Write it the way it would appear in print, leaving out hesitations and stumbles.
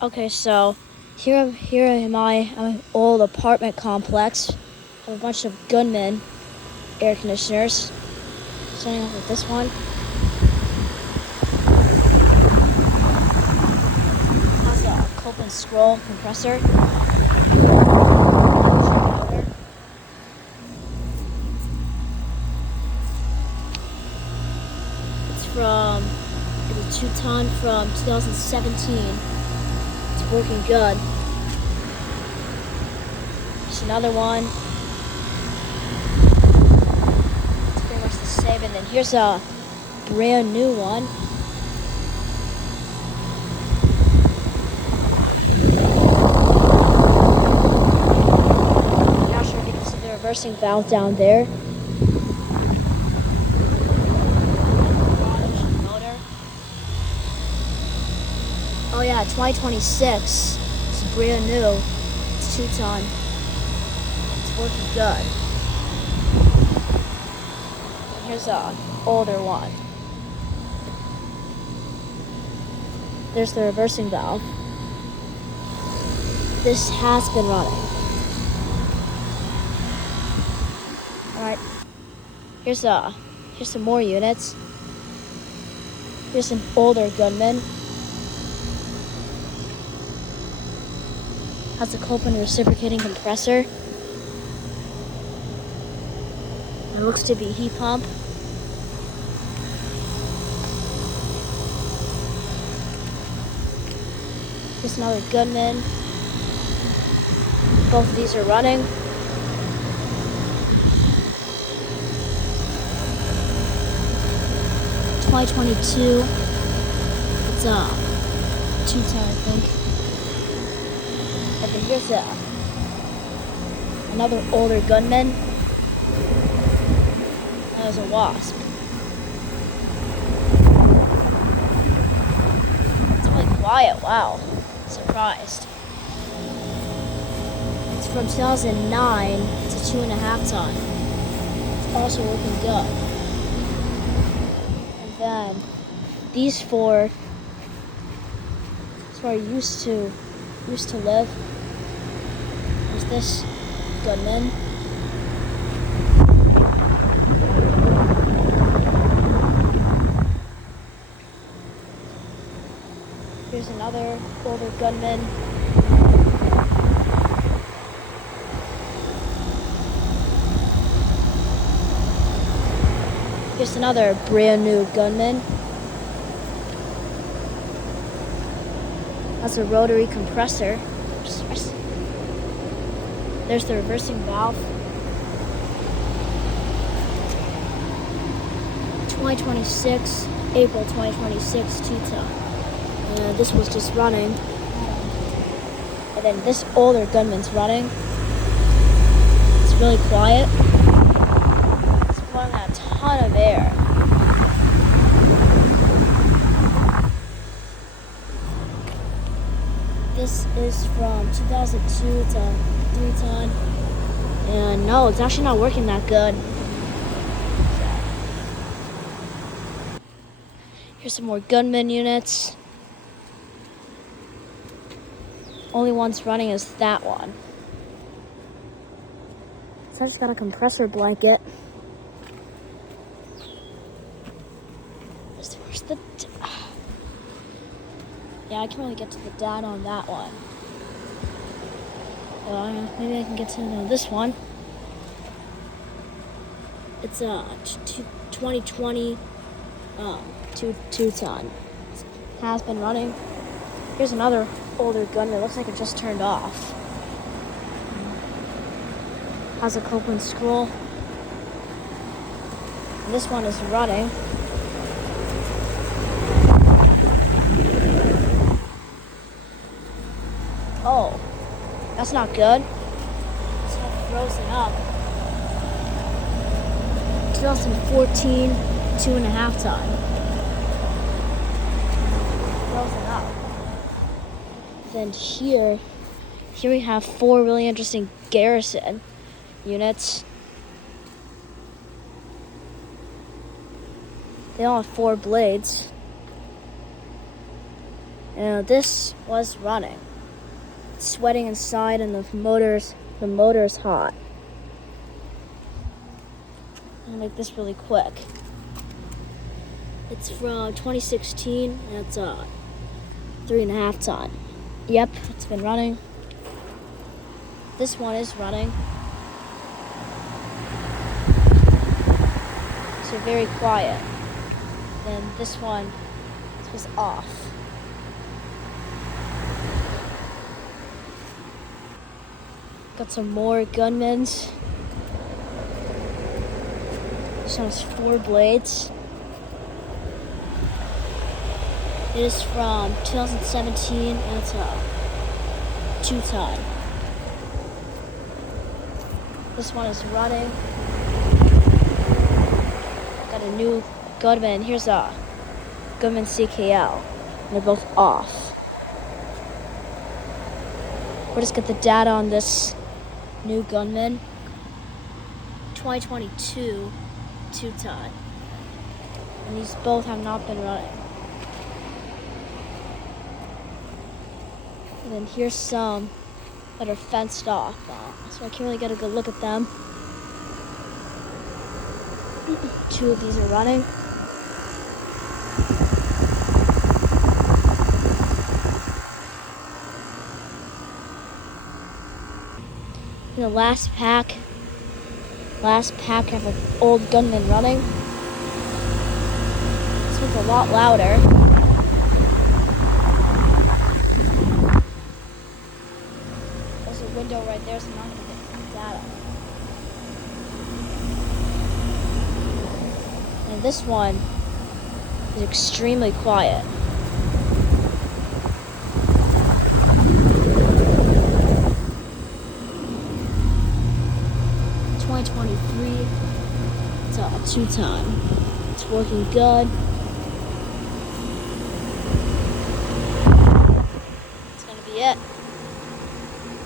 Okay, so here am I. I'm an old apartment complex. I have a bunch of Goodman air conditioners. Starting off with this one. Has a Goodman scroll compressor. It's a 2-ton from 2017. It's working good. There's another one. It's pretty much the same. And then here's a brand new one. I'm not sure if you can see the reversing valve down there. Oh yeah, 2026. It's brand new. It's 2-ton. It's working good. And here's an older one. There's the reversing valve. This has been running. Alright. Here's some more units. Here's an older Goodman. Has a Goodman reciprocating compressor. It looks to be heat pump. Here's another Goodman. Both of these are running. (2022). It's 2-ton, I think. And then here's another older Goodman. That was a Wasp. It's really quiet. Wow. Surprised. It's from 2009. It's a 2.5-ton. It's also working good. And then these four. That's where I used to live. There's this Goodman. Here's another older Goodman. Here's another brand new Goodman. That's a rotary compressor. There's the reversing valve. 2026, April 2026, 2-ton. And this was just running. And then this older Goodman's running. It's really quiet. It's blowing out a ton of air. This is from 2002. It's a 3-ton. And no, it's actually not working that good. Here's some more Goodman units. Only one's running is that one. So I just got a compressor blanket. Where's the... Yeah, I can't really get to the data on that one. Maybe I can get to this one. It's a 2020 2-ton. Has been running. Here's another older Goodman. It looks like it just turned off. Has a Goodman scroll. And this one is running. Oh, that's not good. It's frozen up. 2014, 2.5-ton. Frozen up. Then here we have 4 really interesting Garrison units. They all have 4 blades. And this was running. It's sweating inside and the motor's hot. I'll make this really quick. It's from 2016 and it's 3.5 ton. Yep, it's been running. This one is running. So very quiet. Then this was off. Got some more Goodmans. This one has 4 blades. It is from 2017 and it's 2 ton. This one is running. Got a new Goodman. Here's a Goodman CKL. And they're both off. We'll just get the data on this new Goodman. 2022 2 ton. And these both have not been running. And then here's some that are fenced off, so I can't really get a good look at them. 2 of these are running. And the last pack have an old Goodman running. This one's a lot louder. There's a window right there, so I'm not going to get data. And this one is extremely quiet. It's a 2 ton. It's working good.